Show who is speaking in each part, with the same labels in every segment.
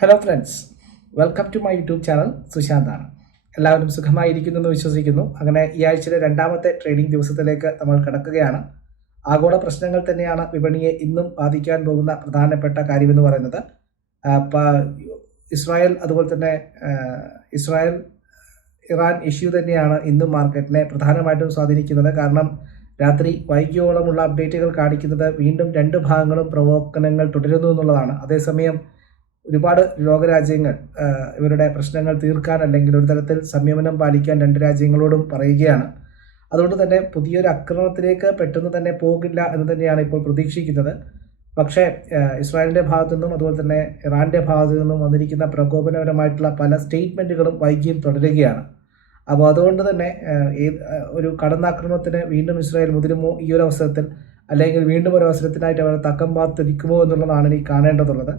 Speaker 1: Hello friends welcome to my YouTube channel സുശാന്താണ് എല്ലാവരും സുഖമായിരിക്കുന്നു എന്ന് വിശ്വസിക്കുന്നു. അങ്ങനെ ഈ ആഴ്ചയിലെ രണ്ടാമത്തെ ട്രേഡിംഗ് ദിവസത്തിലേക്ക് നമ്മൾ കിടക്കുകയാണ്. ആഗോള പ്രശ്നങ്ങൾ തന്നെയാണ് വിപണിയെ ഇന്നും ബാധിക്കാൻ പോകുന്ന പ്രധാനപ്പെട്ട കാര്യമെന്ന് പറയുന്നത്. ഇസ്രായേൽ അതുപോലെ തന്നെ ഇസ്രായേൽ ഇറാൻ ഇഷ്യൂ തന്നെയാണ് ഇന്നും മാർക്കറ്റിനെ പ്രധാനമായിട്ടും സ്വാധീനിക്കുന്നത്. കാരണം രാത്രി വൈകിയോളമുള്ള അപ്ഡേറ്റുകൾ കാണിക്കുന്നത് വീണ്ടും രണ്ട് ഭാഗങ്ങളും പ്രവോക്കനങ്ങൾ തുടരുന്നു എന്നുള്ളതാണ്. അതേസമയം ഒരുപാട് ലോകരാജ്യങ്ങൾ ഇവരുടെ പ്രശ്നങ്ങൾ തീർക്കാൻ അല്ലെങ്കിൽ ഒരു തരത്തിൽ സംയമനം പാലിക്കാൻ രണ്ട് രാജ്യങ്ങളോടും പറയുകയാണ്. അതുകൊണ്ട് തന്നെ പുതിയൊരു ആക്രമണത്തിലേക്ക് പെട്ടെന്ന് തന്നെ പോകില്ല എന്ന് തന്നെയാണ് ഇപ്പോൾ പ്രതീക്ഷിക്കുന്നത്. പക്ഷേ ഇസ്രായേലിന്റെ ഭാഗത്തു നിന്നും അതുപോലെ തന്നെ ഇറാന്റെ ഭാഗത്തു നിന്നും വന്നിരിക്കുന്ന പ്രകോപനപരമായിട്ടുള്ള പല സ്റ്റേറ്റ്മെന്റുകളും വൈകിയും തുടരുകയാണ്. അപ്പോൾ അതുകൊണ്ട് തന്നെ ഏത് ഒരു കടന്നാക്രമണത്തിന് വീണ്ടും ഇസ്രായേൽ മുതിരുമോ ഈ ഒരു അവസരത്തിൽ? അല്ലെങ്കിൽ വീണ്ടും ഒരു അവസരത്തിനായിട്ട് അവർ തക്കം പാത്തിരിക്കുമോ എന്നുള്ളതാണ് ഇനി കാണേണ്ടതുള്ളത്.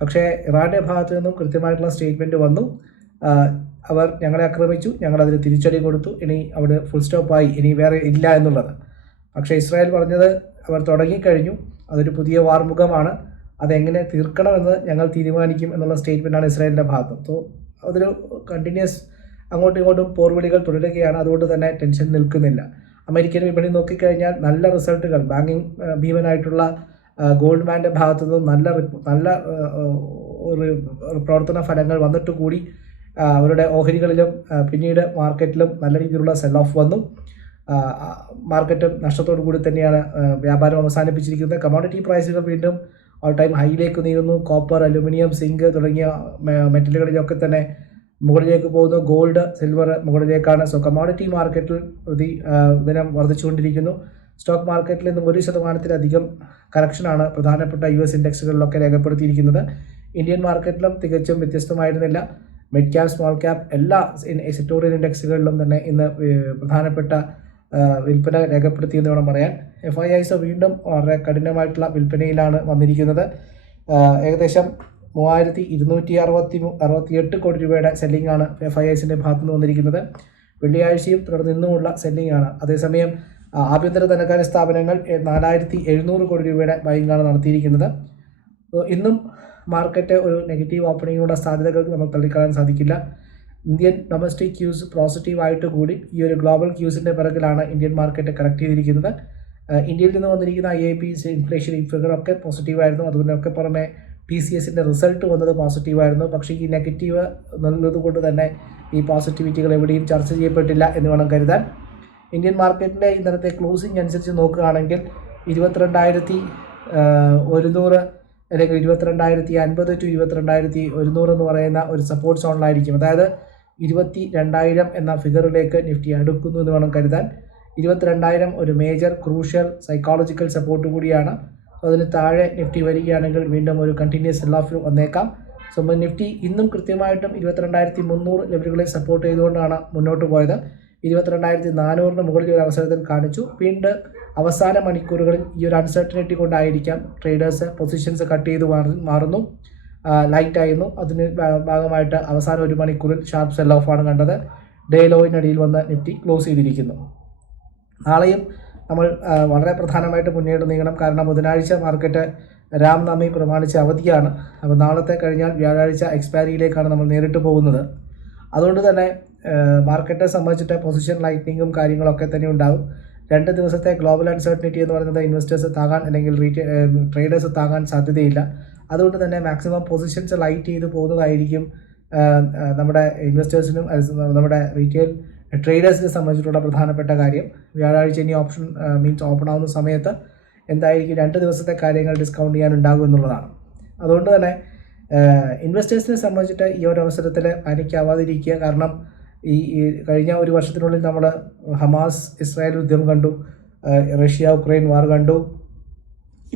Speaker 1: പക്ഷേ ഇറാന്റെ ഭാഗത്ത് നിന്നും കൃത്യമായിട്ടുള്ള സ്റ്റേറ്റ്മെന്റ് വന്നു. അവർ ഞങ്ങളെ ആക്രമിച്ചു. ഞങ്ങൾ അതിന് തിരിച്ചടി കൊടുത്തു. ഇനി അവിടെ ഫുൾ സ്റ്റോപ്പായി ഇനി വേറെ ഇല്ല എന്നുള്ളത്. പക്ഷേ ഇസ്രായേൽ പറഞ്ഞത് അവർ തുടങ്ങിക്കഴിഞ്ഞു. അതൊരു പുതിയ വാർമുഖമാണ്. അതെങ്ങനെ തീർക്കണമെന്ന് ഞങ്ങൾ തീരുമാനിക്കും എന്നുള്ള സ്റ്റേറ്റ്മെന്റാണ് ഇസ്രായേലിന്റെ ഭാഗത്ത്. സോ അതൊരു കണ്ടിന്യൂസ് അങ്ങോട്ടും ഇങ്ങോട്ടും പോർവിളികൾ തുടരുകയാണ്. അതുകൊണ്ട് തന്നെ ടെൻഷൻ നിൽക്കുന്നില്ല. അമേരിക്കൻ വിപണി നോക്കിക്കഴിഞ്ഞാൽ നല്ല റിസൾട്ടുകൾ ബാങ്കിങ് ഭീമനായിട്ടുള്ള ഗോൾഡ്മാന്റെ ഭാഗത്തു നിന്നും നല്ല നല്ല ഒരു പ്രവർത്തന ഫലങ്ങൾ വന്നിട്ട് കൂടി അവരുടെ ഓഹരികളിലും പിന്നീട് മാർക്കറ്റിലും നല്ല രീതിയിലുള്ള സെൽ ഓഫ് വന്നു. മാർക്കറ്റ് നഷ്ടത്തോടു കൂടി തന്നെയാണ് വ്യാപാരം അവസാനിപ്പിച്ചിരിക്കുന്നത്. കമോഡിറ്റി പ്രൈസുകൾ വീണ്ടും ഓൾ ടൈം ഹൈയിലേക്ക് നീങ്ങുന്നു കോപ്പർ അലുമിനിയം സിങ്ക് തുടങ്ങിയ മെറ്റലുകളിലൊക്കെ തന്നെ മുകളിലേക്ക് പോകുന്നു. ഗോൾഡ് സിൽവർ മുകളിലേക്കാണ്. സോ കമോഡിറ്റി മാർക്കറ്റിൽ ദിനം വർദ്ധിച്ചുകൊണ്ടിരിക്കുന്നു. സ്റ്റോക്ക് മാർക്കറ്റിൽ നിന്നും ഒരു ശതമാനത്തിലധികം കറക്ഷനാണ് പ്രധാനപ്പെട്ട യു എസ് ഇൻഡെക്സുകളിലൊക്കെ രേഖപ്പെടുത്തിയിരിക്കുന്നത്. ഇന്ത്യൻ മാർക്കറ്റിലും തികച്ചും വ്യത്യസ്തമായിരുന്നില്ല. മിഡ് ക്യാപ് സ്മോൾ ക്യാപ് എല്ലാ സെക്ടോറിയൽ ഇൻഡെക്സുകളിലും തന്നെ ഇന്ന് പ്രധാനപ്പെട്ട വിൽപ്പന രേഖപ്പെടുത്തിയെന്ന് വേണം പറയാൻ. എഫ് ഐ ഐസ് വീണ്ടും വളരെ കഠിനമായിട്ടുള്ള വിൽപ്പനയിലാണ് വന്നിരിക്കുന്നത്. ഏകദേശം മൂവായിരത്തി ഇരുന്നൂറ്റി അറുപത്തി അറുപത്തിയെട്ട് കോടി രൂപയുടെ സെല്ലിംഗ് ആണ് എഫ് ഐ ഐസിന്റെ ഭാഗത്തുനിന്ന് വന്നിരിക്കുന്നത്. വെള്ളിയാഴ്ചയും തുടർന്ന് ഇന്നുമുള്ള സെല്ലിംഗ് ആണ് അതേസമയം ആഭ്യന്തര ധനകാര്യ സ്ഥാപനങ്ങൾ എ- നാലായിരത്തി എഴുന്നൂറ് കോടി രൂപയുടെ ബൈങ് നടത്തിയിരിക്കുന്നത്. ഇന്നും മാർക്കറ്റ് ഒരു നെഗറ്റീവ് ഓപ്പണിങ്ങിനുള്ള സാധ്യതകൾ നമുക്ക് തള്ളിക്കളയാൻ സാധിക്കില്ല. ഇന്ത്യൻ ഡൊമസ്റ്റിക് ക്യൂസ് പോസിറ്റീവ് ആയിട്ട് കൂടി ഈ ഒരു ഗ്ലോബൽ ക്യൂസിന്റെ പിറകിലാണ് ഇന്ത്യൻ മാർക്കറ്റ് കറക്റ്റ് ചെയ്തിരിക്കുന്നത്. ഇന്ത്യയിൽ നിന്ന് വന്നിരിക്കുന്ന ഐ ഐ പി ഇൻഫ്ലേഷൻ ഫിഗറൊക്കെ പോസിറ്റീവായിരുന്നു അതുപോലെയൊക്കെ പുറമെ ടി സി എസിന്റെ റിസൾട്ട് വന്നത് പോസിറ്റീവായിരുന്നു പക്ഷേ ഈ നെഗറ്റീവ് നൽകുന്നത് കൊണ്ട് തന്നെ ഈ പോസിറ്റിവിറ്റികൾ എവിടെയും ചർച്ച ചെയ്യപ്പെട്ടില്ല എന്ന് വേണം കരുതാൻ. ഇന്ത്യൻ മാർക്കറ്റിന്റെ ഇന്നലത്തെ ക്ലോസിംഗ് അനുസരിച്ച് നോക്കുകയാണെങ്കിൽ ഇരുപത്തിരണ്ടായിരത്തി ഒരുന്നൂറ് അല്ലെങ്കിൽ ഇരുപത്തിരണ്ടായിരത്തി അൻപത് ടു ഇരുപത്തിരണ്ടായിരത്തി ഒരുന്നൂറ് എന്ന് പറയുന്ന ഒരു സപ്പോർട്ട് സോണിലായിരിക്കും അതായത് ഇരുപത്തി രണ്ടായിരം എന്ന ഫിഗറിലേക്ക് നിഫ്റ്റി അടുക്കുന്നു എന്ന് വേണം കരുതാൻ. ഇരുപത്തിരണ്ടായിരം ഒരു മേജർ ക്രൂഷ്യൽ സൈക്കോളജിക്കൽ സപ്പോർട്ട് കൂടിയാണ്. അതിന് താഴെ നിഫ്റ്റി വരികയാണെങ്കിൽ വീണ്ടും ഒരു കണ്ടിന്യൂസ് ഓഫ് വന്നേക്കാം. സോ നിഫ്റ്റി ഇന്നും കൃത്യമായിട്ടും ഇരുപത്തിരണ്ടായിരത്തി മുന്നൂറ് ലെവലുകളെ സപ്പോർട്ട് ചെയ്തുകൊണ്ടാണ് മുന്നോട്ട് പോയത്. ഇരുപത്തിരണ്ടായിരത്തി നാനൂറിന് മുകളിൽ ഒരു അവസരത്തിൽ കാണിച്ചു. വീണ്ടും അവസാന മണിക്കൂറുകളിൽ ഈ ഒരു അൺസർട്ടനിറ്റി കൊണ്ടായിരിക്കാം ട്രേഡേഴ്സ് പൊസിഷൻസ് കട്ട് ചെയ്ത് മാറുന്നു. ലൈറ്റ് ആയിരുന്നു. അതിന് ഭാഗമായിട്ട് അവസാന ഒരു മണിക്കൂറിൽ ഷാർപ്പ് സെൽ ഓഫ് ആണ് കണ്ടത്. ഡേ ലോയിനടിയിൽ വന്ന് നിഫ്റ്റി ക്ലോസ് ചെയ്തിരിക്കുന്നു. നാളെയും നമ്മൾ വളരെ പ്രധാനമായിട്ട് മുന്നേറ്റ് നീങ്ങണം. കാരണം ബുധനാഴ്ച മാർക്കറ്റ് രാംനവമി പ്രമാണിച്ച് അവധിയാണ്. അപ്പോൾ നാളത്തെ കഴിഞ്ഞാൽ വ്യാഴാഴ്ച എക്സ്പയറിയിലേക്കാണ് നമ്മൾ നേരിട്ട് പോകുന്നത്. അതുകൊണ്ട് തന്നെ മാർക്കറ്റെ സംബന്ധിച്ചിട്ട് പൊസിഷൻ ലൈറ്റിങ്ങും കാര്യങ്ങളൊക്കെ തന്നെ ഉണ്ടാകും രണ്ട് ദിവസത്തെ ഗ്ലോബൽ അൺസർട്ടനിറ്റി എന്ന് പറയുന്നത് ഇൻവെസ്റ്റേഴ്സ് താങ്ങാൻ അല്ലെങ്കിൽ റീറ്റെയിൽ ട്രേഡേഴ്സ് താങ്ങാൻ സാധ്യതയില്ല. അതുകൊണ്ട് തന്നെ മാക്സിമം പൊസിഷൻസ് ലൈറ്റ് ചെയ്ത് പോകുന്നതായിരിക്കും നമ്മുടെ ഇൻവെസ്റ്റേഴ്സിനും നമ്മുടെ റീറ്റെയിൽ ട്രേഡേഴ്സിനെ സംബന്ധിച്ചിട്ടുള്ള പ്രധാനപ്പെട്ട കാര്യം. വ്യാഴാഴ്ച ഇനി ഓപ്ഷൻ മീൻസ് ഓപ്പൺ ആവുന്ന സമയത്ത് എന്തായിരിക്കും രണ്ട് ദിവസത്തെ കാര്യങ്ങൾ ഡിസ്കൗണ്ട് ചെയ്യാൻ ഉണ്ടാകും എന്നുള്ളതാണ്. അതുകൊണ്ട് തന്നെ ഇൻവെസ്റ്റേഴ്സിനെ സംബന്ധിച്ചിട്ട് ഈ ഒരു അവസരത്തിൽ പാനിക്കാവാതിരിക്കുക കാരണം ഈ കഴിഞ്ഞ ഒരു വർഷത്തിനുള്ളിൽ നമ്മൾ ഹമാസ് ഇസ്രായേൽ യുദ്ധം കണ്ടു റഷ്യ ഉക്രൈൻ വാർ കണ്ടു.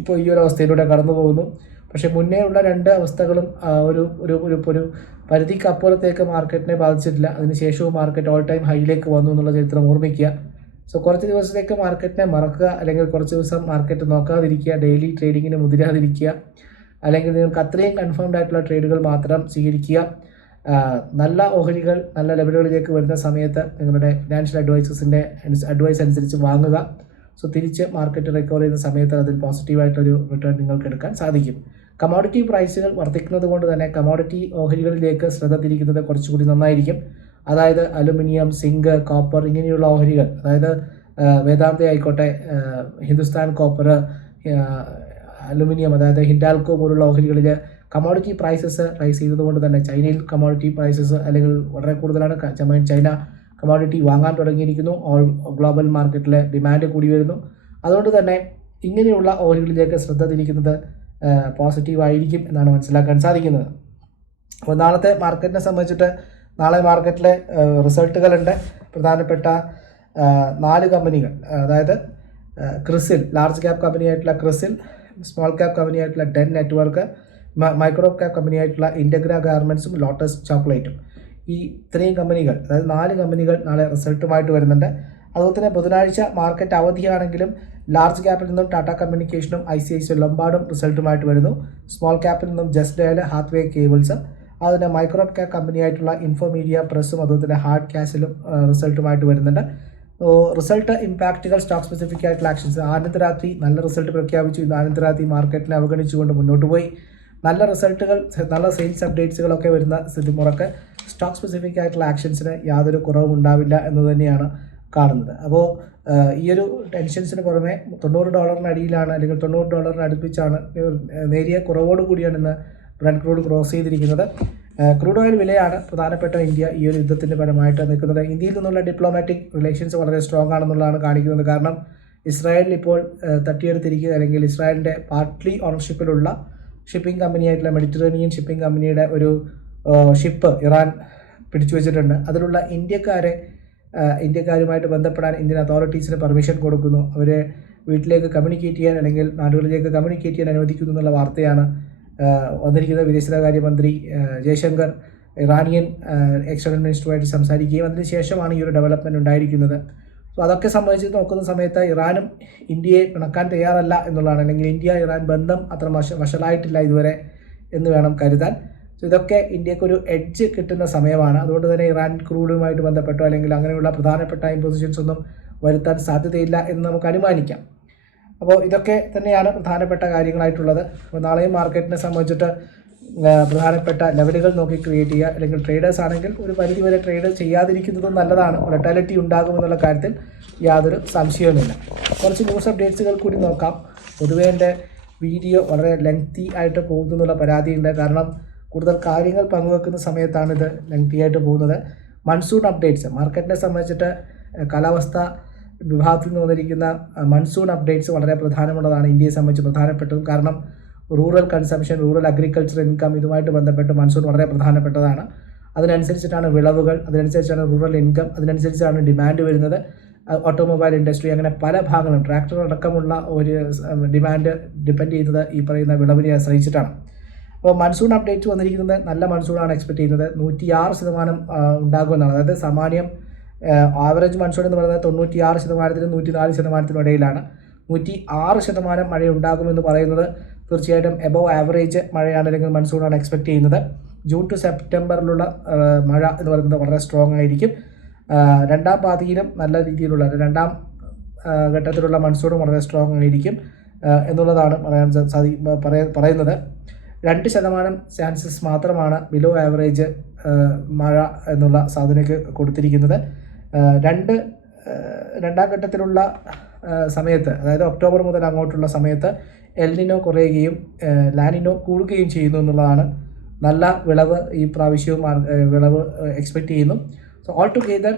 Speaker 1: ഇപ്പോൾ ഈ ഒരു അവസ്ഥയിലൂടെ കടന്നു പോകുന്നു. പക്ഷേ മുന്നേ ഉള്ള രണ്ട് അവസ്ഥകളും ഒരു ഒരു ഒരു ഒരു പരിധിക്ക് അപ്പുറത്തേക്ക് മാർക്കറ്റിനെ ബാധിച്ചിട്ടില്ല. അതിനുശേഷവും മാർക്കറ്റ് ഓൾ ടൈം ഹൈയിലേക്ക് വന്നു എന്നുള്ള ചരിത്രം ഓർമ്മിക്കുക. സോ കുറച്ച് ദിവസത്തേക്ക് മാർക്കറ്റിനെ മറക്കുക അല്ലെങ്കിൽ കുറച്ച് ദിവസം മാർക്കറ്റ് നോക്കാതിരിക്കുക ഡെയിലി ട്രേഡിങ്ങിന് മുതിരാതിരിക്കുക അല്ലെങ്കിൽ നിങ്ങൾക്ക് അത്രയും കൺഫേംഡ് ആയിട്ടുള്ള ട്രേഡുകൾ മാത്രം സ്വീകരിക്കുക. നല്ല ഓഹരികൾ നല്ല ലെവലുകളിലേക്ക് വരുന്ന സമയത്ത് നിങ്ങളുടെ ഫിനാൻഷ്യൽ അഡ്വൈസസിന്റെ അഡ്വൈസ് അനുസരിച്ച് വാങ്ങുക. സോ തിരിച്ച് മാർക്കറ്റ് റിക്കവർ ചെയ്യുന്ന സമയത്ത് അതിൽ പോസിറ്റീവായിട്ടൊരു റിട്ടേൺ നിങ്ങൾക്ക് എടുക്കാൻ സാധിക്കും. കമോഡിറ്റി പ്രൈസുകൾ വർദ്ധിക്കുന്നത് കൊണ്ട് തന്നെ കമോഡിറ്റി ഓഹരികളിലേക്ക് ശ്രദ്ധ തിരിക്കുന്നത് കുറച്ചുകൂടി നന്നായിരിക്കും. അതായത് അലുമിനിയം സിങ്ക് കോപ്പർ ഇങ്ങനെയുള്ള ഓഹരികൾ അതായത് വേദാന്ത ആയിക്കോട്ടെ ഹിന്ദുസ്ഥാൻ കോപ്പർ അലുമിനിയം അതായത് ഹിൻഡാൽക്കോ പോലുള്ള ഓഹരികളിൽ കമോഡിറ്റി പ്രൈസസ് റൈസ് ചെയ്തതുകൊണ്ട് തന്നെ ചൈനയിൽ കമോഡിറ്റി പ്രൈസസ് അല്ലെങ്കിൽ വളരെ കൂടുതലാണ്. ചൈന കമോഡിറ്റി വാങ്ങാൻ തുടങ്ങിയിരിക്കുന്നു. ഓൾ ഗ്ലോബൽ മാർക്കറ്റിലെ ഡിമാൻഡ് കൂടി വരുന്നു. അതുകൊണ്ട് തന്നെ ഇങ്ങനെയുള്ള ഓഹരികളിലേക്ക് ശ്രദ്ധ തിരിക്കുന്നത് പോസിറ്റീവായിരിക്കും എന്നാണ് മനസ്സിലാക്കാൻ സാധിക്കുന്നത്. അപ്പോൾ നാളത്തെ മാർക്കറ്റിനെ സംബന്ധിച്ചിട്ട് നാളെ മാർക്കറ്റിലെ റിസൾട്ടുകളുണ്ട് പ്രധാനപ്പെട്ട നാല് കമ്പനികൾ അതായത് ക്രിസിൽ ലാർജ് ക്യാപ് കമ്പനിയായിട്ടുള്ള ക്രിസിൽ സ്മോൾ ക്യാപ് കമ്പനിയായിട്ടുള്ള ഡെൻ നെറ്റ്വർക്ക് മൈക്രോ ക്യാപ് കമ്പനിയായിട്ടുള്ള ഇൻഡഗ്ര ഗാർമെന്റ്സും ലോട്ടസ് ചോക്ലേറ്റും ഈ ഇത്രയും കമ്പനികൾ അതായത് നാല് കമ്പനികൾ നാളെ റിസൾട്ടുമായിട്ട് വരുന്നുണ്ട്. അതുപോലെ തന്നെ ബുധനാഴ്ച മാർക്കറ്റ് അവധിയാണെങ്കിലും ലാർജ് ക്യാപ്പിൽ നിന്നും ടാറ്റ കമ്മ്യൂണിക്കേഷനും ഐ സി ഐ സി ലൊമ്പാടും റിസൾട്ടുമായിട്ട് വരുന്നു. സ്മോൾ ക്യാപ്പിൽ നിന്നും ജസ്റ്റ് ഡയൽ ഹാത്വേ കേബിൾസ് അതുപോലെ മൈക്രോ ക്യാപ് കമ്പനിയായിട്ടുള്ള ഇൻഫോമീഡിയ പ്രസ്സും അതുപോലെ തന്നെ ഹാർഡ് ക്യാഷിലും റിസൾട്ടുമായിട്ട് വരുന്നുണ്ട്. റിസൾട്ട് ഇമ്പാക്റ്റുകൾ സ്റ്റോക്ക് സ്പെസിഫിക് ആയിട്ടുള്ള ആക്ഷൻസ് ആനന്ദരാത്രി നല്ല റിസൾട്ട് പ്രഖ്യാപിച്ചു. ഇന്ന് ആനന്ദരാത്രി രാത്രി മാർക്കറ്റിനെ അവഗണിച്ചുകൊണ്ട് മുന്നോട്ട് പോയി. നല്ല റിസൾട്ടുകൾ നല്ല സെയിൽസ് അപ്ഡേറ്റ്സുകളൊക്കെ വരുന്ന സ്ഥിതിമുറക്ക് സ്റ്റോക്ക് സ്പെസിഫിക് ആയിട്ടുള്ള ആക്ഷൻസിന് യാതൊരു കുറവും ഉണ്ടാവില്ല എന്ന് തന്നെയാണ് കാണുന്നത്. അപ്പോൾ ഈയൊരു ടെൻഷൻസിന് പുറമെ തൊണ്ണൂറ് ഡോളറിന് അടിയിലാണ് അല്ലെങ്കിൽ തൊണ്ണൂറ് ഡോളറിന് അടുപ്പിച്ചാണ് നേരിയ കുറവോട് കൂടിയാണ് ഇന്ന് ബ്രണ്ട് ക്രൂഡ് ക്രോസ് ചെയ്തിരിക്കുന്നത്. ക്രൂഡ് ഓയിൽ വിലയാണ് പ്രധാനപ്പെട്ട ഇന്ത്യ ഈ ഒരു യുദ്ധത്തിന്റെ പരമായിട്ട് നിൽക്കുന്നത്. ഇന്ത്യയിൽ നിന്നുള്ള ഡിപ്ലോമാറ്റിക് റിലേഷൻസ് വളരെ സ്ട്രോങ് ആണെന്നുള്ളതാണ് കാണിക്കുന്നത്. കാരണം ഇസ്രായേലിൽ ഇപ്പോൾ തട്ടിയെടുത്തിരിക്കുക അല്ലെങ്കിൽ ഇസ്രായേലിന്റെ പാർട്ട്ലി ഓണർഷിപ്പിലുള്ള ഷിപ്പിംഗ് കമ്പനിയായിട്ടുള്ള മെഡിറ്ററേനിയൻ ഷിപ്പിംഗ് കമ്പനിയുടെ ഒരു ഷിപ്പ് ഇറാൻ പിടിച്ചു വെച്ചിട്ടുണ്ട്. അതിലുള്ള ഇന്ത്യക്കാരെ ഇന്ത്യക്കാരുമായിട്ട് ബന്ധപ്പെടാൻ ഇന്ത്യൻ അതോറിറ്റീസിന് പെർമിഷൻ കൊടുക്കുന്നു. അവരെ വീട്ടിലേക്ക് കമ്മ്യൂണിക്കേറ്റ് ചെയ്യാൻ അല്ലെങ്കിൽ നാടുകളിലേക്ക് കമ്മ്യൂണിക്കേറ്റ് ചെയ്യാൻ അനുവദിക്കുന്നു എന്നുള്ള വാർത്തയാണ് വന്നിരിക്കുന്നത്. വന്നിരിക്കുന്ന വിദേശകാര്യമന്ത്രി ജയശങ്കർ ഇറാനിയൻ എക്സ്റ്റേണൽ മിനിസ്റ്ററുമായിട്ട് സംസാരിക്കുകയും അതിനുശേഷമാണ് ഈ ഒരു ഡെവലപ്മെന്റ് ഉണ്ടായിരിക്കുന്നത്. സോ അതൊക്കെ സംബന്ധിച്ച് നോക്കുന്ന സമയത്ത് ഇറാനും ഇന്ത്യയെ പിണക്കാൻ തയ്യാറല്ല എന്നുള്ളതാണ്. അല്ലെങ്കിൽ ഇന്ത്യ ഇറാൻ ബന്ധം അത്ര വശ വഷളായിട്ടില്ല ഇതുവരെ എന്ന് വേണം കരുതാൻ. സോ ഇതൊക്കെ ഇന്ത്യക്കൊരു എഡ്ജ് കിട്ടുന്ന സമയമാണ്. അതുകൊണ്ട് തന്നെ ഇറാൻ ക്രൂഡുമായിട്ട് ബന്ധപ്പെട്ടോ അല്ലെങ്കിൽ അങ്ങനെയുള്ള പ്രധാനപ്പെട്ട ഇമ്പോസിഷൻസ് ഒന്നും വരുത്താൻ സാധ്യതയില്ല എന്ന് നമുക്ക് അനുമാനിക്കാം. അപ്പോൾ ഇതൊക്കെ തന്നെയാണ് പ്രധാനപ്പെട്ട കാര്യങ്ങളായിട്ടുള്ളത്. അപ്പോൾ നാളെയും മാർക്കറ്റിനെ സംബന്ധിച്ചിട്ട് പ്രധാനപ്പെട്ട ലെവലുകൾ നോക്കി ക്രിയേറ്റ് ചെയ്യുക. അല്ലെങ്കിൽ ട്രേഡേഴ്സ് ആണെങ്കിൽ ഒരു പരിധി വരെ ട്രേഡ് ചെയ്യാതിരിക്കുന്നതും നല്ലതാണ്. വൊളറ്റാലിറ്റി ഉണ്ടാകുമെന്നുള്ള കാര്യത്തിൽ യാതൊരു സംശയവുമില്ല. കുറച്ച് ന്യൂസ് അപ്ഡേറ്റ്സുകൾ കൂടി നോക്കാം. പൊതുവേ എന്റെ വീഡിയോ വളരെ ലെങ്തി ആയിട്ട് പോകുന്നു എന്നുള്ള പരാതിയുണ്ട്. കാരണം കൂടുതൽ കാര്യങ്ങൾ പങ്കുവെക്കുന്ന സമയത്താണ് ഇത് ലെങ്തി ആയിട്ട് പോകുന്നത്. മൺസൂൺ അപ്ഡേറ്റ്സ് മാർക്കറ്റിനെ സംബന്ധിച്ചിട്ട് കാലാവസ്ഥ വിഭാഗത്തിൽ നിന്ന് വന്നിരിക്കുന്ന മൺസൂൺ അപ്ഡേറ്റ്സ് വളരെ പ്രധാനമുള്ളതാണ്. ഇന്ത്യയെ സംബന്ധിച്ച് പ്രധാനപ്പെട്ടതും. കാരണം rural consumption rural agriculture income ഇതുമായിട്ട് ബന്ധപ്പെട്ട് മൺസൂൺ വളരെ പ്രധാനപ്പെട്ടതാണ്. അതിനനുസരിച്ചിട്ടാണ് വിളവുകൾ അതിനനുസരിച്ചാണ് റൂറൽ ഇൻകം അതിനനുസരിച്ചാണ് ഡിമാൻഡ് വരുന്നത്. ഓട്ടോമൊബൈൽ ഇൻഡസ്ട്രി അങ്ങനെ പല ഭാഗങ്ങളും ട്രാക്ടർ അടക്കമുള്ള ഒരു ഡിമാൻഡ് ഡിപ്പെൻഡ് ചെയ്യുന്നത് ഈ പറയുന്ന വിളവിനെ ആശ്രയിച്ചിട്ടാണ്. അപ്പോൾ മൺസൂൺ അപ്ഡേറ്റ് വന്നിരിക്കുന്നത് നല്ല മൺസൂണാണ് എക്സ്പെക്ട് ചെയ്യുന്നത്. നൂറ്റിയാറ് ശതമാനം ഉണ്ടാകുമെന്നാണ്. അതായത് സാമാന്യം ആവറേജ് മൺസൂൺ എന്ന് പറയുന്നത് തൊണ്ണൂറ്റിയാറ് ശതമാനത്തിനും നൂറ്റി നാല് ശതമാനത്തിനും ഇടയിലാണ്. നൂറ്റി ആറ് ശതമാനം മഴ ഉണ്ടാകുമെന്ന് പറയുന്നത് തീർച്ചയായിട്ടും എബവ് ആവറേജ് മഴയാണ് അല്ലെങ്കിൽ മൺസൂണാണ് എക്സ്പെക്ട് ചെയ്യുന്നത്. ജൂൺ ടു സെപ്റ്റംബറിലുള്ള മഴ എന്ന് പറയുന്നത് വളരെ സ്ട്രോങ് ആയിരിക്കും. രണ്ടാം പാതിയിലും നല്ല രീതിയിലുള്ള രണ്ടാം ഘട്ടത്തിലുള്ള മൺസൂണും വളരെ സ്ട്രോങ് ആയിരിക്കും. എന്നുള്ളതാണ് പറയാൻ സാധി പറയുന്നത്. രണ്ട് ശതമാനം ചാൻസസ് മാത്രമാണ് ബിലോ ആവറേജ് മഴ എന്നുള്ള സാധനയ്ക്ക് കൊടുത്തിരിക്കുന്നത്. രണ്ട് രണ്ടാം ഘട്ടത്തിലുള്ള സമയത്ത് അതായത് ഒക്ടോബർ മുതൽ അങ്ങോട്ടുള്ള സമയത്ത് എൽനിനോ കുറയുകയും ലാനിനോ കൂടുകയും ചെയ്യുന്നു എന്നുള്ളതാണ് നല്ല വിളവ് ഈ പ്രാവശ്യവും വിളവ് എക്സ്പെക്റ്റ് ചെയ്യുന്നു. So all together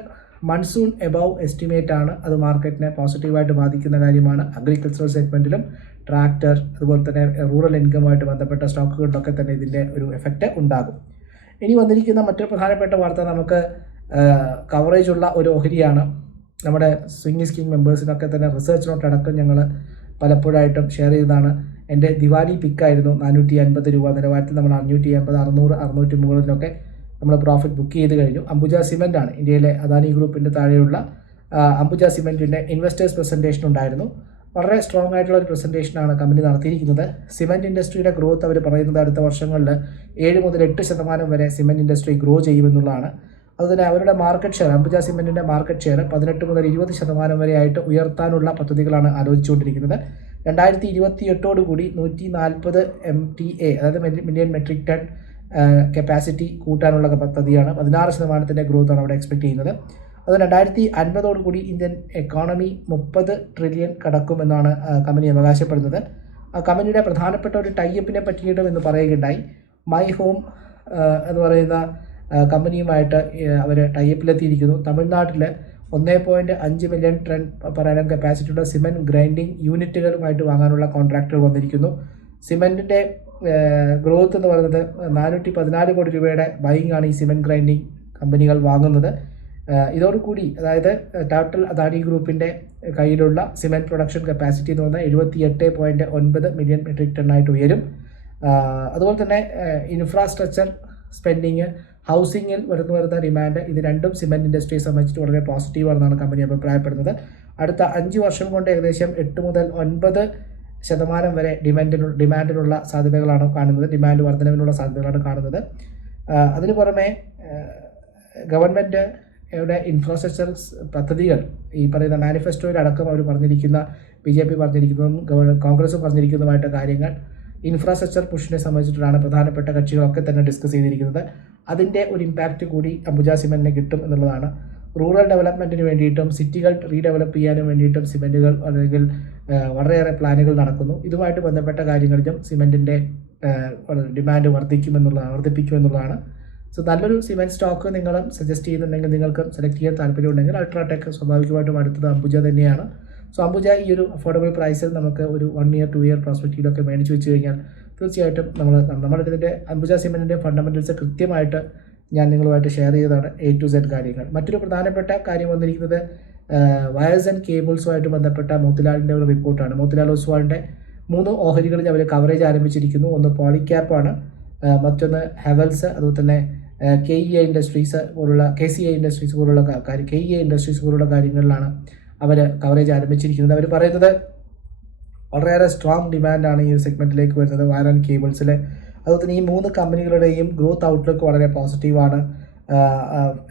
Speaker 1: monsoon above estimate ആണ്. അത് മാർക്കറ്റിനെ പോസിറ്റീവായിട്ട് ബാധിക്കുന്ന കാര്യമാണ്. അഗ്രികൾച്ചറൽ സെഗ്മെന്റിലും ട്രാക്ടർ അതുപോലെ തന്നെ റൂറൽ ഇൻകമുമായിട്ട് ബന്ധപ്പെട്ട സ്റ്റോക്കുകളിലൊക്കെ തന്നെ ഇതിന്റെ ഒരു എഫക്റ്റ് ഉണ്ടാകും. ഇനി വന്നിരിക്കുന്ന മറ്റൊരു പ്രധാനപ്പെട്ട വാർത്ത നമുക്ക് കവറേജ് ഉള്ള ഒരു ഓഹരിയാണ്. നമ്മുടെ സ്വിംഗ് സ്കീം മെമ്പേഴ്സിനൊക്കെ തന്നെ റിസർച്ച് നോട്ട് അടക്കം ഞങ്ങൾ പലപ്പോഴായിട്ടും ഷെയർ ചെയ്തതാണ്. എന്റെ ദിവാലി പിക്കായിരുന്നു നാനൂറ്റി അൻപത് രൂപ നിലവാരത്തിൽ നമ്മൾ അഞ്ഞൂറ്റി അൻപത് അറുന്നൂറ് അറുന്നൂറ്റി മുകളിലൊക്കെ നമ്മൾ പ്രോഫിറ്റ് ബുക്ക് ചെയ്ത് കഴിഞ്ഞു. അംബുജ സിമെന്റ് ആണ് ഇന്ത്യയിലെ അദാനി ഗ്രൂപ്പിന്റെ താഴെയുള്ള അംബുജ സിമെന്റിന്റെ ഇൻവെസ്റ്റേഴ്സ് പ്രസന്റേഷൻ ഉണ്ടായിരുന്നു. വളരെ സ്ട്രോങ് ആയിട്ടുള്ള ഒരു പ്രസന്റേഷനാണ് കമ്പനി നടത്തിയിരിക്കുന്നത്. സിമെന്റ് ഇൻഡസ്ട്രിയുടെ ഗ്രോത്ത് അവർ പറയുന്നത് അടുത്ത വർഷങ്ങളിൽ ഏഴ് മുതൽ എട്ട് ശതമാനം വരെ സിമെന്റ് ഇൻഡസ്ട്രി ഗ്രോ ചെയ്യുമെന്നുള്ളതാണ്. അതുതന്നെ അവരുടെ മാർക്കറ്റ് ഷെയർ അംബുജ സിമെന്റിന്റെ മാർക്കറ്റ് ഷെയർ പതിനെട്ട് മുതൽ ഇരുപത് ശതമാനം വരെ ആയിട്ട് ഉയർത്താനുള്ള പദ്ധതികളാണ് ആലോചിച്ചുകൊണ്ടിരിക്കുന്നത്. രണ്ടായിരത്തി ഇരുപത്തി എട്ടോടുകൂടി നൂറ്റി നാൽപ്പത് എം ടി എ അതായത് മില്യൺ മെട്രിക് ടൺ കപ്പാസിറ്റി കൂട്ടാനുള്ള പദ്ധതിയാണ് പതിനാറ് ശതമാനത്തിന്റെ ഗ്രോത്താണ് അവിടെ എക്സ്പെക്ട് ചെയ്യുന്നത്. അത് രണ്ടായിരത്തി അൻപതോടുകൂടി ഇന്ത്യൻ എക്കോണമി മുപ്പത് ട്രില്യൺ കടക്കുമെന്നാണ് കമ്പനി അവകാശപ്പെടുന്നത്. കമ്പനിയുടെ പ്രധാനപ്പെട്ട ഒരു ടൈപ്പിനെ പറ്റിയിട്ടും എന്ന് പറയുകയുണ്ടായി. മൈ ഹോം എന്ന് പറയുന്ന കമ്പനിയുമായിട്ട് അവർ ടൈപ്പിലെത്തിയിരിക്കുന്നു തമിഴ്നാട്ടിൽ ഒന്നേ പോയിന്റ് അഞ്ച് മില്യൺ ടൺ പറയാനും കപ്പാസിറ്റിയുള്ള സിമെന്റ് ഗ്രൈൻഡിങ് യൂണിറ്റുകളുമായിട്ട് വാങ്ങാനുള്ള കോൺട്രാക്ടർ വന്നിരിക്കുന്നു. സിമെന്റിന്റെ ഗ്രോത്ത് എന്ന് പറയുന്നത് നാനൂറ്റി പതിനാല് കോടി രൂപയുടെ ബൈങ് ആണ് ഈ സിമെന്റ് ഗ്രൈൻഡിങ് കമ്പനികൾ വാങ്ങുന്നത്. ഇതോടുകൂടി അതായത് ടോട്ടൽ അദാനി ഗ്രൂപ്പിന്റെ കയ്യിലുള്ള സിമെന്റ് പ്രൊഡക്ഷൻ കപ്പാസിറ്റി എന്ന് പറഞ്ഞാൽ എഴുപത്തി എട്ട് പോയിന്റ് ഒൻപത് മില്യൺ മെട്രിക് ടണ്ണായിട്ട് ഉയരും. അതുപോലെ തന്നെ ഇൻഫ്രാസ്ട്രക്ചർ സ്പെൻഡിങ് ഹൗസിങ്ങിൽ വരുന്ന വരുന്ന ഡിമാൻഡ് ഇത് രണ്ടും സിമെന്റ് ഇൻഡസ്ട്രിയെ സംബന്ധിച്ചിട്ട് വളരെ പോസിറ്റീവാണെന്നാണ് കമ്പനി അഭിപ്രായപ്പെടുന്നത്. അടുത്ത അഞ്ച് വർഷം കൊണ്ട് ഏകദേശം എട്ട് മുതൽ ഒൻപത് ശതമാനം വരെ ഡിമാൻഡിനു ഡിമാൻഡിനുള്ള സാധ്യതകളാണ് കാണുന്നത്. ഡിമാൻഡ് വർധനവിനുള്ള സാധ്യതകളാണ് കാണുന്നത്. അതിനു അതിന് പുറമെ ഗവൺമെന്റ് യുടെ ഇൻഫ്രാസ്ട്രക്ചർ പദ്ധതികൾ ഈ പറയുന്ന മാനിഫെസ്റ്റോയിലടക്കം അവർ പറഞ്ഞിരിക്കുന്ന ബി ജെ പി പറഞ്ഞിരിക്കുന്നതും ഗവൺ കോൺഗ്രസ് പറഞ്ഞിരിക്കുന്നതുമായിട്ട് കാര്യങ്ങൾ ഇൻഫ്രാസ്ട്രക്ചർ പുഷിനെ സംബന്ധിച്ചിട്ടാണ് പ്രധാനപ്പെട്ട കക്ഷികളൊക്കെ തന്നെ ഡിസ്കസ് ചെയ്തിരിക്കുന്നത്. അതിന്റെ ഒരു ഇമ്പാക്റ്റ് കൂടി അംബുജ സിമെന്റിന് കിട്ടും എന്നുള്ളതാണ്. റൂറൽ ഡെവലപ്മെന്റിന് വേണ്ടിയിട്ടും സിറ്റികൾ റീഡെവലപ്പ് ചെയ്യാനും വേണ്ടിയിട്ടും സിമെന്റുകൾ അല്ലെങ്കിൽ വളരെയേറെ പ്ലാനുകൾ നടക്കുന്നു. ഇതുമായിട്ട് ബന്ധപ്പെട്ട കാര്യങ്ങളിലും സിമെന്റിന്റെ ഡിമാൻഡ് വർദ്ധിക്കുമെന്നുള്ളതാണ് വർദ്ധിപ്പിക്കുമെന്നുള്ളതാണ്. സോ നല്ലൊരു സിമെന്റ് സ്റ്റോക്ക് നിങ്ങളും സജസ്റ്റ് ചെയ്യുന്നുണ്ടെങ്കിൽ നിങ്ങൾക്ക് സെലക്ട് ചെയ്യാൻ താല്പര്യമുണ്ടെങ്കിൽ അൾട്രാടെക് സ്വാഭാവികമായിട്ടും അടുത്തത് അംബുജ തന്നെയാണ്. സോ അംബുജ ഈ ഒരു അഫോർഡബിൾ പ്രൈസിൽ നമുക്ക് ഒരു വൺ ഇയർ ടു ഇയർ പ്രോസ്പെക്റ്റീവിലൊക്കെ മേടിച്ച് വെച്ച് കഴിഞ്ഞാൽ തീർച്ചയായിട്ടും നമ്മൾ നമ്മുടെ ഇതിന്റെ അംബുജ സിമെന്റിന്റെ ഫണ്ടമെന്റൽസ് കൃത്യമായിട്ട് ഞാൻ നിങ്ങളുമായിട്ട് ഷെയർ ചെയ്തതാണ് എ ടു സെഡ് കാര്യങ്ങൾ. മറ്റൊരു പ്രധാനപ്പെട്ട കാര്യം വന്നിരിക്കുന്നത് വയർസ് ആൻഡ് കേബിൾസുമായിട്ട് ബന്ധപ്പെട്ട മോത്തിലാലിന്റെ ഒരു റിപ്പോർട്ടാണ് മോത്തിലാൽ ഒസ്വാളിന്റെ മൂന്ന് ഓഹരികളിൽ അവർ കവറേജ് ആരംഭിച്ചിരിക്കുന്നു. ഒന്ന് പോളിക്യാപ്പാണ് മറ്റൊന്ന് ഹെവൽസ് അതുപോലെ തന്നെ കെ ഇ എ ഇൻഡസ്ട്രീസ് പോലുള്ള കെ സി എ ഇൻഡസ്ട്രീസ് പോലുള്ള കാര്യം കെ ഇ എ ഇൻഡസ്ട്രീസ് പോലുള്ള കാര്യങ്ങളിലാണ് അവർ കവറേജ് ആരംഭിച്ചിരിക്കുന്നത്. അവർ പറയുന്നത് വളരെയേറെ സ്ട്രോങ് ഡിമാൻഡാണ് ഈ സെഗ്മെന്റിലേക്ക് വരുന്നത് വയർ ആൻഡ് കേബിൾസിൽ അതുപോലെ തന്നെ ഈ മൂന്ന് കമ്പനികളുടെയും ഗ്രോത്ത് ഔട്ട്ലുക്ക് വളരെ പോസിറ്റീവാണ്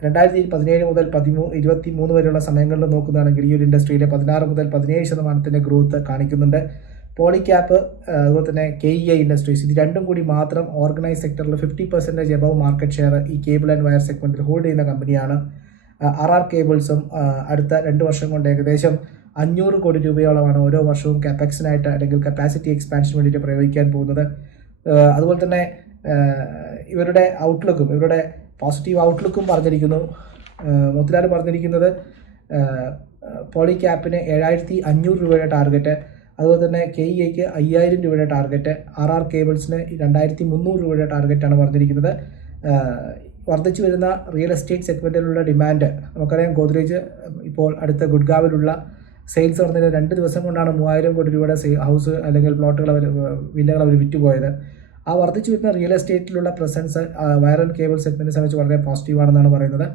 Speaker 1: രണ്ടായിരത്തി പതിനേഴ് മുതൽ പതിമൂ ഇരുപത്തി മൂന്ന് വരെയുള്ള സമയങ്ങളിൽ നോക്കുന്നതാണെങ്കിൽ ഈ ഒരു ഇൻഡസ്ട്രിയിലെ പതിനാറ് മുതൽ പതിനേഴ് ശതമാനത്തിന്റെ ഗ്രോത്ത് കാണിക്കുന്നുണ്ട്. പോളിക്യാപ്പ് അതുപോലെ തന്നെ കെ ഇ ഐ ഇൻഡസ്ട്രീസ് ഇത് രണ്ടും കൂടി മാത്രം ഓർഗനൈസ് സെക്ടറിൽ fifty percentage above market share ഈ കേബിൾ ആൻഡ് വയർ സെഗ്മെന്റിൽ ഹോൾഡ് ചെയ്യുന്ന കമ്പനിയാണ് ആർ ആർ കേബിൾസും അടുത്ത രണ്ട് വർഷം കൊണ്ട് ഏകദേശം അഞ്ഞൂറ് കോടി രൂപയോളമാണ് ഓരോ വർഷവും കപ്പാക്സിനായിട്ട് അല്ലെങ്കിൽ കപ്പാസിറ്റി എക്സ്പാൻഷന് വേണ്ടിയിട്ട് പ്രയോഗിക്കാൻ പോകുന്നത്. അതുപോലെ തന്നെ ഇവരുടെ ഔട്ട്ലുക്കും ഇവരുടെ പോസിറ്റീവ് ഔട്ട്ലുക്കും പറഞ്ഞിരിക്കുന്നു. മോത്തിലാൽ പറഞ്ഞിരിക്കുന്നത് പോളി ക്യാപ്പിന് ഏഴായിരത്തി അഞ്ഞൂറ് രൂപയുടെ ടാർഗറ്റ് അതുപോലെ തന്നെ കെ ഇ ഐക്ക് അയ്യായിരം രൂപയുടെ ടാർഗറ്റ് ആർ ആർ കേബിൾസിന് രണ്ടായിരത്തി മുന്നൂറ് രൂപയുടെ ടാർഗറ്റാണ് പറഞ്ഞിരിക്കുന്നത്. വർദ്ധിച്ചു വരുന്ന റിയൽ എസ്റ്റേറ്റ് സെഗ്മെന്റിലുള്ള ഡിമാൻഡ് നമുക്കറിയാം ഗോദ്രേജ് ഇപ്പോൾ അടുത്ത ഗുഡ്ഗാവിലുള്ള സെയിൽസ് നടന്നതിന് രണ്ട് ദിവസം കൊണ്ടാണ് മൂവായിരം കോടി രൂപയുടെ ഹൗസ് അല്ലെങ്കിൽ പ്ലോട്ടുകൾ അവർ വില്ലകൾ അവർ വിറ്റുപോയത്. ആ വർദ്ധിച്ചു വരുന്ന റിയൽ എസ്റ്റേറ്റിലുള്ള പ്രസൻസ് ആൻഡ് കേബിൾ സെഗ്മെന്റിനെ സംബന്ധിച്ച് വളരെ പോസിറ്റീവാണെന്നാണ് പറയുന്നത്.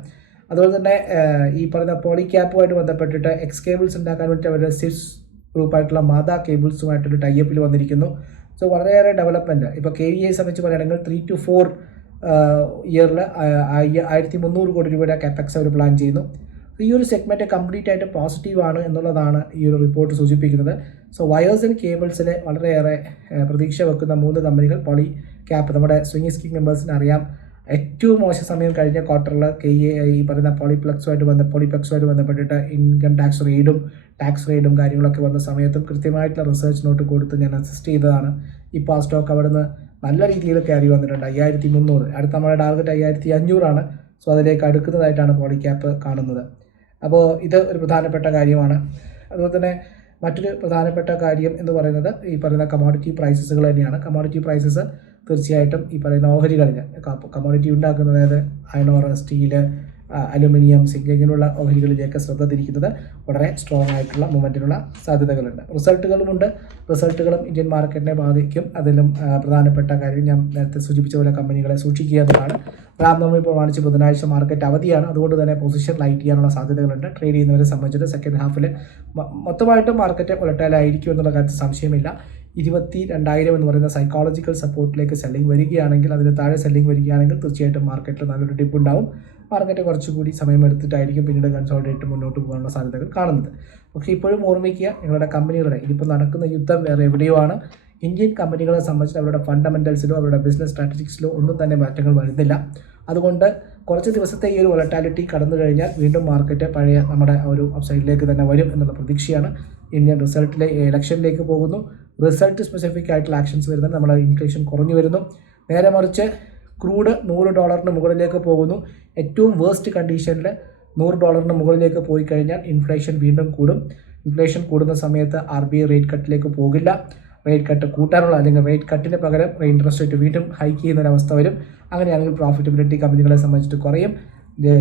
Speaker 1: അതുപോലെ തന്നെ ഈ പറയുന്ന പോളി ക്യാപ്പുമായിട്ട് ബന്ധപ്പെട്ടിട്ട് എക്സ് കേബിൾസ് ഉണ്ടാക്കാൻ വേണ്ടി അവരുടെ സിസ് ഗ്രൂപ്പായിട്ടുള്ള മാതാ കേബിൾസുമായിട്ടൊരു ടൈപ്പിൽ വന്നിരിക്കുന്നു. സോ വളരെയേറെ ഡെവലപ്മെന്റ് ഇപ്പോൾ കെ വി ഐ സംബന്ധിച്ച് പറയുകയാണെങ്കിൽ ത്രീ ടു ഫോർ ഇയറിൽ ആയിരത്തി മുന്നൂറ് കോടി രൂപയുടെ കാപ്പക്സ് അവർ പ്ലാൻ ചെയ്യുന്നു. ഈ ഒരു സെഗ്മെന്റ് കംപ്ലീറ്റ് ആയിട്ട് പോസിറ്റീവ് ആണ് എന്നുള്ളതാണ് ഈ ഒരു റിപ്പോർട്ട് സൂചിപ്പിക്കുന്നത്. സോ വയേഴ്സ് ആൻഡ് കേബിൾസിലെ വളരെയേറെ പ്രതീക്ഷ വെക്കുന്ന മൂന്ന് കമ്പനികൾ പോളി ക്യാപ് നമ്മുടെ സ്വിംഗ് സ്കീം മെമ്പേഴ്സിന് അറിയാം. ഏറ്റവും മോശം സമയം കഴിഞ്ഞ ക്വാർട്ടറിൽ കെ എ ഈ പറയുന്ന പോളിപ്ലക്സുമായിട്ട് ബന്ധ പോളിപ്ലക്സുമായിട്ട് ബന്ധപ്പെട്ടിട്ട് ഇൻകം ടാക്സ് റെയ്ഡും ടാക്സ് റെയ്ഡും കാര്യങ്ങളൊക്കെ വന്ന സമയത്തും കൃത്യമായിട്ടുള്ള റിസർച്ച് നോട്ട് കൊടുത്ത് ഞാൻ അസിസ്റ്റ് ചെയ്തതാണ്. ഇപ്പോൾ ആ സ്റ്റോക്ക് അവിടെ നിന്ന് നല്ല രീതിയിൽ കയറി വന്നിട്ടുണ്ട്. അയ്യായിരത്തി മുന്നൂറ് അടുത്ത നമ്മുടെ ടാർഗറ്റ് അയ്യായിരത്തി അഞ്ഞൂറാണ് സോ അതിലേക്ക് അടുക്കുന്നതായിട്ടാണ് പോളിക്യാപ്പ് കാണുന്നത്. അപ്പോൾ ഇത് ഒരു പ്രധാനപ്പെട്ട കാര്യമാണ്. അതുപോലെ തന്നെ മറ്റൊരു പ്രധാനപ്പെട്ട കാര്യം എന്ന് പറയുന്നത് ഈ പറയുന്ന കമോഡിറ്റി പ്രൈസസുകൾ തന്നെയാണ്. കമോഡിറ്റി പ്രൈസസ് തീർച്ചയായിട്ടും ഈ പറയുന്ന ഓഹരികളിൽ കമോഡിറ്റി ഉണ്ടാക്കുന്നത് അതായത് അയണോർ സ്റ്റീൽ അലുമിനിയം സിങ്ക് ഇങ്ങനെയുള്ള ഓഹരികളിലേക്ക് ശ്രദ്ധ തിരിക്കുന്നത് വളരെ സ്ട്രോങ് ആയിട്ടുള്ള മൂവ്മെന്റിനുള്ള സാധ്യതകളുണ്ട്. റിസൾട്ടുകളുമുണ്ട്. റിസൾട്ടുകളും ഇന്ത്യൻ മാർക്കറ്റിനെ ബാധിക്കും. അതിലും പ്രധാനപ്പെട്ട കാര്യം ഞാൻ നേരത്തെ സൂചിപ്പിച്ച പോലെ കമ്പനികളെ സൂക്ഷിക്കുക എന്നതാണ്. രാംനവമി പ്രമാണിച്ച് ബുധനാഴ്ച മാർക്കറ്റ് അവധിയാണ്. അതുകൊണ്ട് തന്നെ പൊസിഷൻ ലൈറ്റ് ചെയ്യാനുള്ള സാധ്യതകളുണ്ട്. ട്രേഡ് ചെയ്യുന്നവരെ സംബന്ധിച്ചിട്ട് സെക്കൻഡ് ഹാഫിൽ മൊത്തമായിട്ടും മാർക്കറ്റ് വൊളറ്റൈലായിരിക്കും എന്നുള്ള കാര്യത്തിൽ സംശയമില്ല. ഇരുപത്തി രണ്ടായിരം എന്ന് പറയുന്ന സൈക്കോളജിക്കൽ സപ്പോർട്ടിലേക്ക് സെല്ലിംഗ് വരികയാണെങ്കിൽ അതിന് താഴെ സെല്ലിംഗ് വരികയാണെങ്കിൽ തീർച്ചയായിട്ടും മാർക്കറ്റിൽ നല്ലൊരു ടിപ്പ് ഉണ്ടാവും. മാർക്കറ്റ് കുറച്ചുകൂടി സമയമെടുത്തിട്ടായിരിക്കും പിന്നീട് കൺസോൾട്ടേറ്റ് മുന്നോട്ട് പോകാനുള്ള സാധ്യതകൾ കാണുന്നത്. പക്ഷേ ഇപ്പോഴും ഓർമ്മിക്കുക നിങ്ങളുടെ കമ്പനികളുടെ ഇതിപ്പോൾ നടക്കുന്ന യുദ്ധം വേറെ എവിടെയോ ആണ് ഇന്ത്യൻ കമ്പനികളെ സംബന്ധിച്ച് അവരുടെ ഫണ്ടമെന്റൽസിലോ അവരുടെ ബിസിനസ് സ്ട്രാറ്റജിക്സിലോ ഒന്നും തന്നെ മാറ്റങ്ങൾ വരുന്നില്ല. അതുകൊണ്ട് കുറച്ച് ദിവസത്തെ ഈ ഒരു വൊളറ്റാലിറ്റി കടന്നു കഴിഞ്ഞാൽ വീണ്ടും മാർക്കറ്റ് പഴയ നമ്മുടെ ഒരു അപ്സൈഡിലേക്ക് തന്നെ വരും എന്നുള്ള പ്രതീക്ഷയാണ്. ഇന്ത്യൻ റിസൾട്ടിലെ ഇലക്ഷനിലേക്ക് പോകുന്നു. റിസൾട്ട് സ്പെസിഫിക് ആയിട്ടുള്ള ആക്ഷൻസ് വരുന്നത് നമ്മുടെ ഇൻഫ്ലേഷൻ കുറഞ്ഞു വരുന്നു. നേരെ മറിച്ച് ക്രൂഡ് നൂറ് ഡോളറിന് മുകളിലേക്ക് പോകുന്നു. ഏറ്റവും വേസ്റ്റ് കണ്ടീഷനിൽ നൂറ് ഡോളറിന് മുകളിലേക്ക് പോയി കഴിഞ്ഞാൽ ഇൻഫ്ലേഷൻ വീണ്ടും കൂടും. ഇൻഫ്ലേഷൻ കൂടുന്ന സമയത്ത് ആർ ബി ഐ റേറ്റ് കട്ടിലേക്ക് പോകില്ല. റേറ്റ് കട്ട് കൂട്ടാനുള്ള അല്ലെങ്കിൽ റേറ്റ് കട്ടിന് പകരം ഇൻട്രസ്റ്റ് റേറ്റ് വീണ്ടും ഹൈക്ക് ചെയ്യുന്ന ഒരു അവസ്ഥ വരും. അങ്ങനെയാണെങ്കിൽ പ്രോഫിറ്റബിലിറ്റി കമ്പനികളെ സംബന്ധിച്ചിട്ട് കുറയും.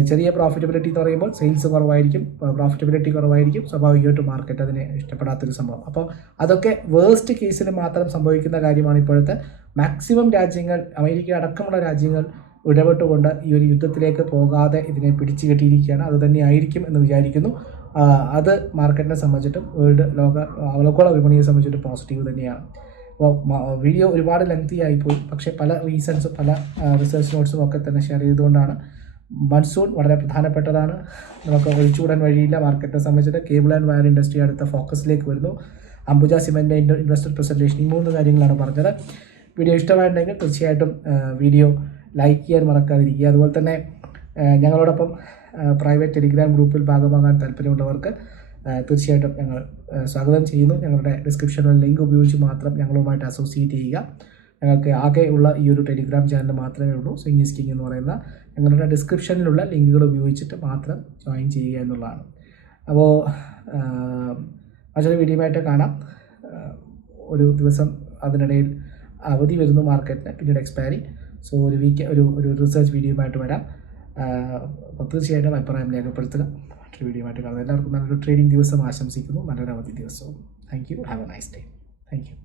Speaker 1: ചെറിയ പ്രോഫിറ്റബിലിറ്റി എന്ന് പറയുമ്പോൾ സെയിൽസ് കുറവായിരിക്കും പ്രോഫിറ്റബിലിറ്റി കുറവായിരിക്കും സ്വാഭാവികമായിട്ടും മാർക്കറ്റ് അതിനെ ഇഷ്ടപ്പെടാത്തൊരു സംഭവം. അപ്പോൾ അതൊക്കെ വേഴ്സ്റ്റ് കേസിൽ മാത്രം സംഭവിക്കുന്ന കാര്യമാണ് ഇപ്പോഴത്തെ. മാക്സിമം രാജ്യങ്ങൾ അമേരിക്ക അടക്കമുള്ള രാജ്യങ്ങൾ ഇടപെട്ടുകൊണ്ട് ഈ ഒരു യുദ്ധത്തിലേക്ക് പോകാതെ ഇതിനെ പിടിച്ചു കെട്ടിയിരിക്കുകയാണ്. അത് തന്നെ ആയിരിക്കും എന്ന് വിചാരിക്കുന്നു. അത് മാർക്കറ്റിനെ സംബന്ധിച്ചിട്ടും വേൾഡ് ലോക അവലോകോള വിപണിയെ സംബന്ധിച്ചിട്ട് പോസിറ്റീവ് തന്നെയാണ്. അപ്പോൾ വീഡിയോ ഒരുപാട് ലെങ്തി ആയിപ്പോയി. പക്ഷേ പല റീസൺസും പല റിസർച്ച് നോട്ട്സും ഒക്കെ തന്നെ ഷെയർ ചെയ്തുകൊണ്ടാണ് മൺസൂൺ വളരെ പ്രധാനപ്പെട്ടതാണ്. നമുക്ക് ഒഴിച്ചുകൂടാൻ വഴിയില്ല. മാർക്കറ്റിനെ സംബന്ധിച്ചിട്ട് കേബിൾ ആൻഡ് വയർ ഇൻഡസ്ട്രി അടുത്ത ഫോക്കസിലേക്ക് വരുന്നു. അംബുജ സിമെന്റ് ഇൻവെസ്റ്റർ പ്രസന്റേഷൻ ഈ മൂന്ന് കാര്യങ്ങളാണ് പറഞ്ഞത്. വീഡിയോ ഇഷ്ടമായിട്ടുണ്ടെങ്കിൽ തീർച്ചയായിട്ടും വീഡിയോ ലൈക്ക് ചെയ്യാൻ മറക്കാതിരിക്കുക. അതുപോലെ തന്നെ ഞങ്ങളോടൊപ്പം പ്രൈവറ്റ് ടെലിഗ്രാം ഗ്രൂപ്പിൽ ഭാഗമാകാൻ താല്പര്യമുള്ളവർക്ക് തീർച്ചയായിട്ടും ഞങ്ങൾ സ്വാഗതം ചെയ്യുന്നു. ഞങ്ങളുടെ ഡിസ്ക്രിപ്ഷനിൽ ലിങ്ക് ഉപയോഗിച്ച് മാത്രം ഞങ്ങളുമായിട്ട് അസോസിയേറ്റ് ചെയ്യുക. ഞങ്ങൾക്ക് ആകെ ഉള്ള ഈ ഒരു ടെലിഗ്രാം ചാനൽ മാത്രമേ ഉള്ളൂ. സ്വിംഗ് സ്കിങ് എന്ന് പറയുന്ന ഞങ്ങളുടെ ഡിസ്ക്രിപ്ഷനിലുള്ള ലിങ്കുകൾ ഉപയോഗിച്ചിട്ട് മാത്രം ജോയിൻ ചെയ്യുക എന്നുള്ളതാണ്. അപ്പോൾ മറ്റൊരു വീഡിയോയുമായിട്ട് കാണാം. ഒരു ദിവസം അതിനിടയിൽ അവധി വരുന്നു മാർക്കറ്റിന് പിന്നീട് എക്സ്പയറി സോ ഒരു വീക്ക് ഒരു ഒരു റിസർച്ച് വീഡിയോയുമായിട്ട് വരാം. അപ്പോൾ തീർച്ചയായിട്ടും അഭിപ്രായം രേഖപ്പെടുത്തുക. മറ്റൊരു വീഡിയോയുമായിട്ട് കാണാം. എല്ലാവർക്കും നല്ലൊരു ട്രേഡിംഗ് ദിവസം ആശംസിക്കുന്നു. നല്ലൊരു അവധി ദിവസവും. Thank you have a nice day thank you